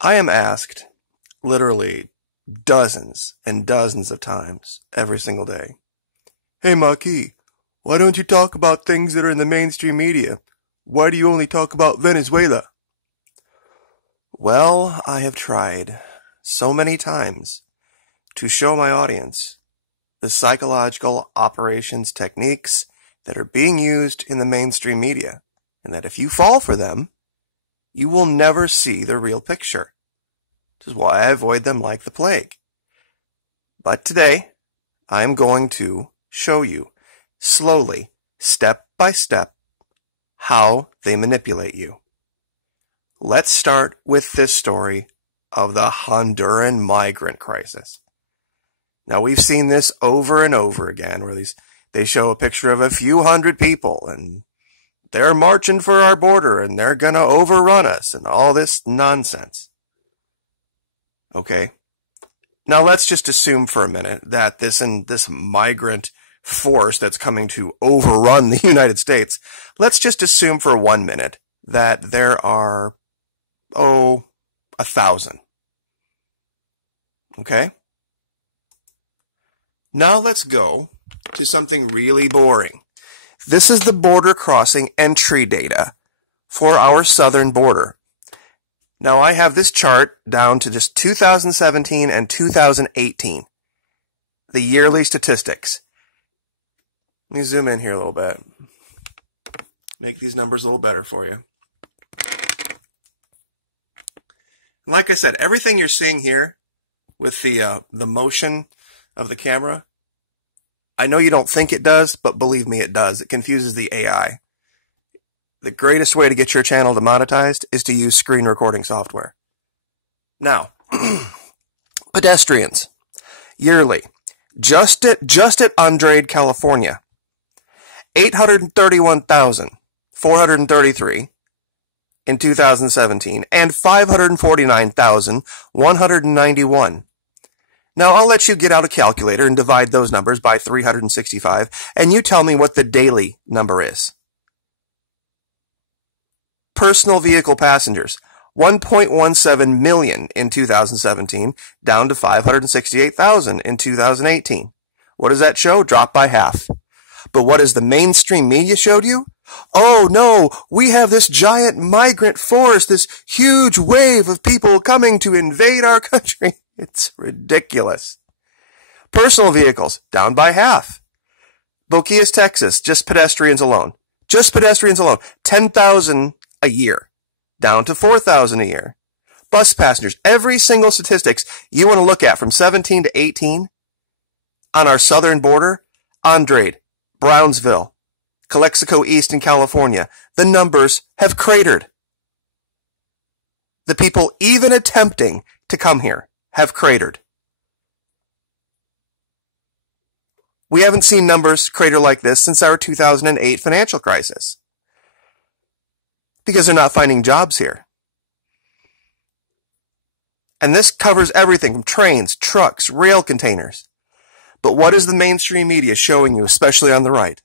I am asked literally dozens and dozens of times every single day, "Hey Maki, why don't you talk about things that are in the mainstream media? Why do you only talk about Venezuela?" Well, I have tried so many times to show my audience the psychological operations techniques that are being used in the mainstream media, and that if you fall for them, you will never see the real picture. Which is why I avoid them like the plague. But today, I am going to show you, slowly, step by step, how they manipulate you. Let's start with this story of the Honduran migrant crisis. Now, we've seen this over and over again, where they show a picture of a few hundred people, and they're marching for our border, and they're going to overrun us, and all this nonsense. Okay? Now, let's just assume for a minute that this migrant force that's coming to overrun the United States, let's just assume for 1 minute that there are, 1,000. Okay? Now let's go to something really boring. This is the border crossing entry data for our southern border. Now I have this chart down to just 2017 and 2018. The yearly statistics. Let me zoom in here a little bit. Make these numbers a little better for you. Like I said, everything you're seeing here with the motion of the camera, I know you don't think it does, but believe me, it does. It confuses the AI. The greatest way to get your channel demonetized is to use screen recording software. Now, pedestrians, yearly, just at Andrade, California, 831,433 in 2017, and 549,191. Now, I'll let you get out a calculator and divide those numbers by 365, and you tell me what the daily number is. Personal vehicle passengers, 1.17 million in 2017, down to 568,000 in 2018. What does that show? Drop by half. But what has the mainstream media showed you? Oh no, we have this giant migrant force, this huge wave of people coming to invade our country. It's ridiculous. Personal vehicles, down by half. Boquillas, Texas, just pedestrians alone. 10,000 a year, down to 4,000 a year. Bus passengers, every single statistics you want to look at from 17 to 18 on our southern border, Andrade, Brownsville, Calexico East in California, the numbers have cratered. The people even attempting to come here have cratered. We haven't seen numbers crater like this since our 2008 financial crisis. Because they're not finding jobs here. And this covers everything from trains, trucks, rail containers. But what is the mainstream media showing you, especially on the right?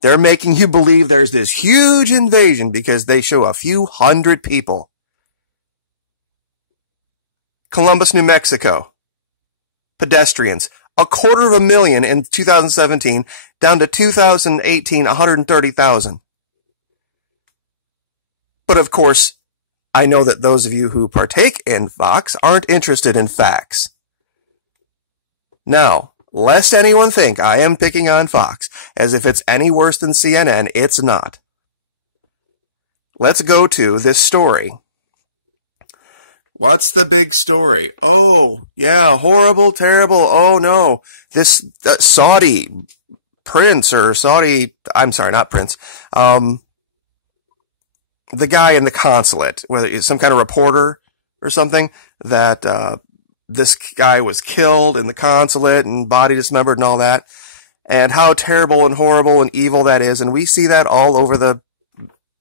They're making you believe there's this huge invasion because they show a few hundred people. Columbus, New Mexico. Pedestrians. 250,000 in 2017, down to 2018, 130,000. But of course, I know that those of you who partake in Fox aren't interested in facts. Now, lest anyone think I am picking on Fox, as if it's any worse than CNN, it's not. Let's go to this story. What's the big story? Oh, yeah, horrible, terrible, oh no. This Saudi prince, I'm sorry, not prince, the guy in the consulate, whether it's some kind of reporter or something, that this guy was killed in the consulate and body dismembered and all that, and how terrible and horrible and evil that is, and we see that all over the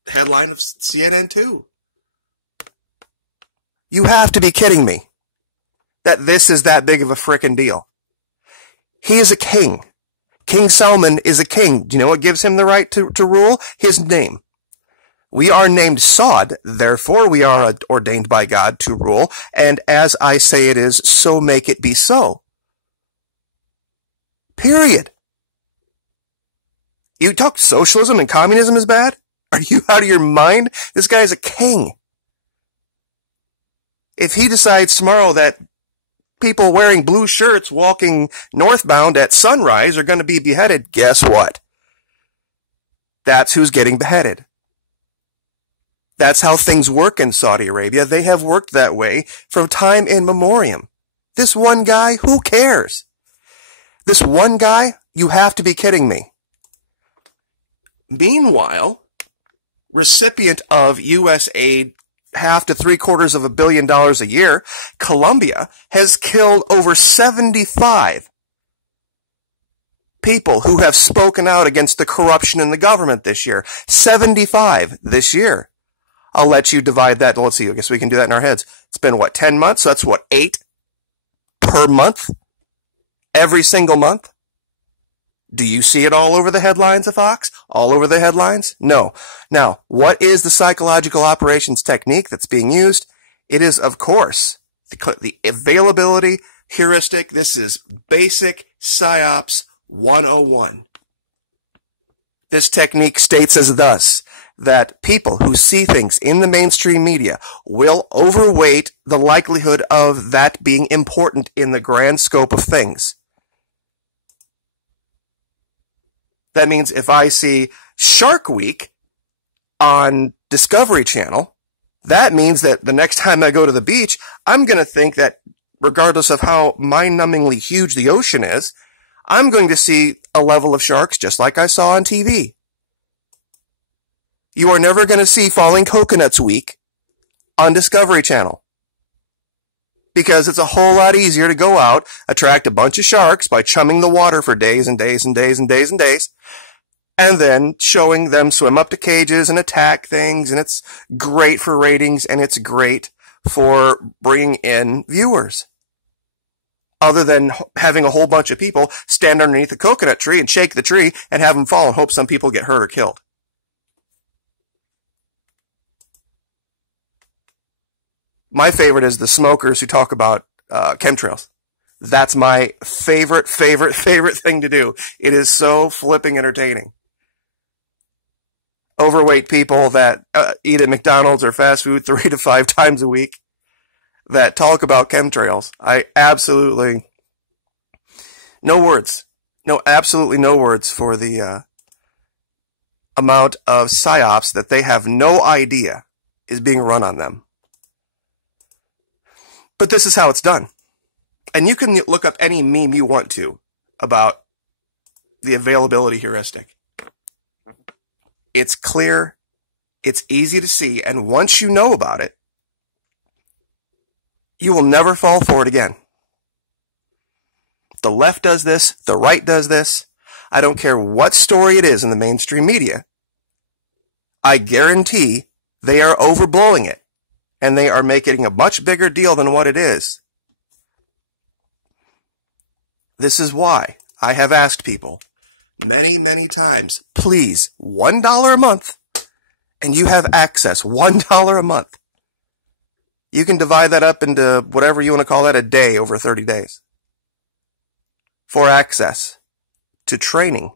headline of CNN too. You have to be kidding me that this is that big of a frickin' deal. He is a king. King SALMAN is a king. Do you know what gives him the right to rule? His name. We are named sod, therefore we are ordained by God to rule, and as I say it is, so make it be so. Period. You talk socialism and communism is bad? Are you out of your mind? This guy is a king. If he decides tomorrow that people wearing blue shirts walking northbound at sunrise are going to be beheaded, guess what? That's who's getting beheaded. That's how things work in Saudi Arabia. They have worked that way from time immemorial. This one guy, who cares? This one guy, you have to be kidding me. Meanwhile, recipient of U.S. aid, $2 to $750 million a year, Colombia has killed over 75 people who have spoken out against the corruption in the government this year. 75 this year. I'll let you divide that. Let's see, I guess we can do that in our heads. It's been, 10 months? So that's 8 per month? Every single month? Do you see it all over the headlines of Fox? All over the headlines? No. Now, what is the psychological operations technique that's being used? It is, of course, the availability heuristic. This is basic PsyOps 101. This technique states as thus, that people who see things in the mainstream media will overweight the likelihood of that being important in the grand scope of things. That means if I see Shark Week on Discovery Channel, that means that the next time I go to the beach, I'm going to think that regardless of how mind-numbingly huge the ocean is, I'm going to see a level of sharks just like I saw on TV. You are never going to see Falling Coconuts Week on Discovery Channel. Because it's a whole lot easier to go out, attract a bunch of sharks by chumming the water for days and days and days and days and days, and then showing them swim up to cages and attack things, and it's great for ratings, and it's great for bringing in viewers. Other than having a whole bunch of people stand underneath a coconut tree and shake the tree and have them fall and hope some people get hurt or killed. My favorite is the smokers who talk about chemtrails. That's my favorite thing to do. It is so flipping entertaining. Overweight people that eat at McDonald's or fast food 3 to 5 times a week that talk about chemtrails. I absolutely, no words. No, absolutely no words for the amount of PsyOps that they have no idea is being run on them. But this is how it's done. And you can look up any meme you want to about the availability heuristic. It's clear, it's easy to see, and once you know about it, you will never fall for it again. The left does this, the right does this. I don't care what story it is in the mainstream media. I guarantee they are overblowing it. And they are making a much bigger deal than what it is. This is why I have asked people many times, please, $1 a month, and you have access, $1 a month. You can divide that up into whatever you want to call that, a day over 30 days. For access to training.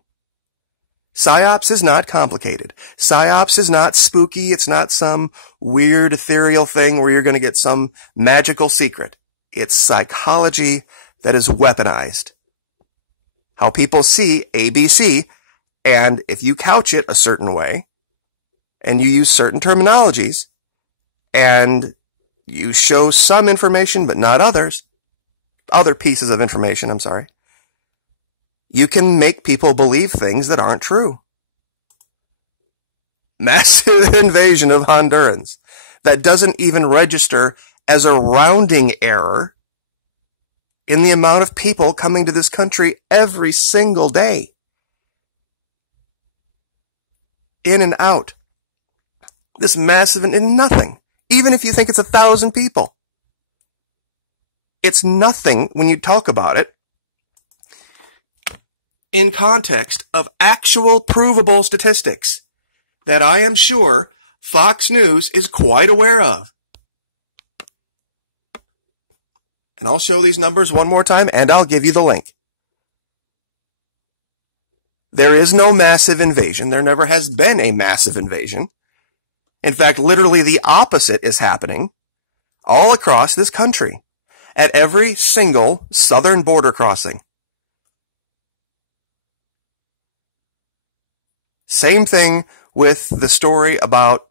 PsyOps is not complicated. PsyOps is not spooky. It's not some weird ethereal thing where you're going to get some magical secret. It's psychology that is weaponized. How people see ABC, and if you couch it a certain way, and you use certain terminologies, and you show some information but not others, other pieces of information, I'm sorry, you can make people believe things that aren't true. Massive invasion of Hondurans that doesn't even register as a rounding error in the amount of people coming to this country every single day. In and out. This massive and nothing. Even if you think it's 1,000 people. It's nothing when you talk about it in context of actual provable statistics that I am sure Fox News is quite aware of. And I'll show these numbers one more time, and I'll give you the link. There is no massive invasion. There never has been a massive invasion. In fact, literally the opposite is happening all across this country, at every single southern border crossing. Same thing with the story about,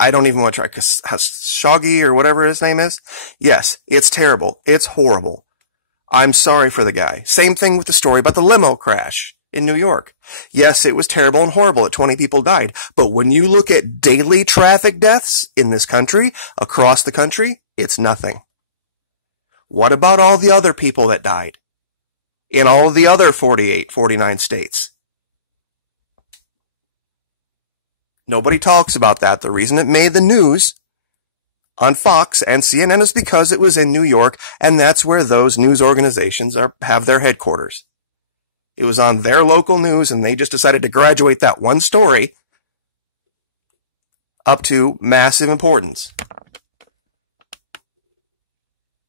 I don't even want to try, Khashoggi or whatever his name is. Yes, it's terrible. It's horrible. I'm sorry for the guy. Same thing with the story about the limo crash in New York. Yes, it was terrible and horrible that 20 people died. But when you look at daily traffic deaths in this country, across the country, it's nothing. What about all the other people that died in all of the other 48, 49 states? Nobody talks about that. The reason it made the news on Fox and CNN is because it was in New York, and that's where those news organizations have their headquarters. It was on their local news, and they just decided to graduate that one story up to massive importance.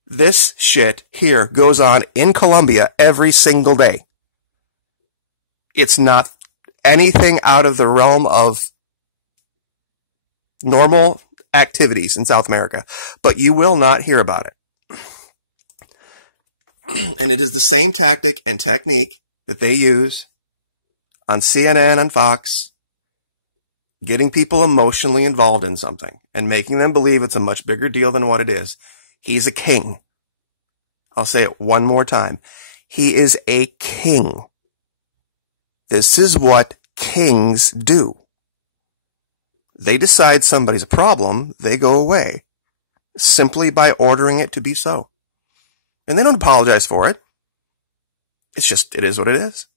This shit here goes on in Colombia every single day. It's not anything out of the realm of normal activities in South America, but you will not hear about it. And it is the same tactic and technique that they use on CNN and Fox, getting people emotionally involved in something and making them believe it's a much bigger deal than what it is. He's a king. I'll say it one more time. He is a king. This is what kings do. They decide somebody's a problem, they go away, simply by ordering it to be so. And they don't apologize for it. It's just, it is what it is.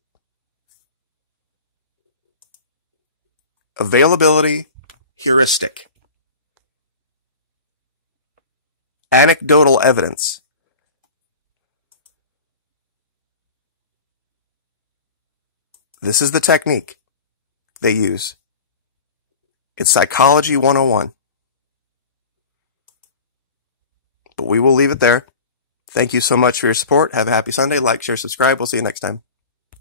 Availability, heuristic. Anecdotal evidence. This is the technique they use. It's Psychology 101. But we will leave it there. Thank you so much for your support. Have a happy Sunday. Like, share, subscribe. We'll see you next time.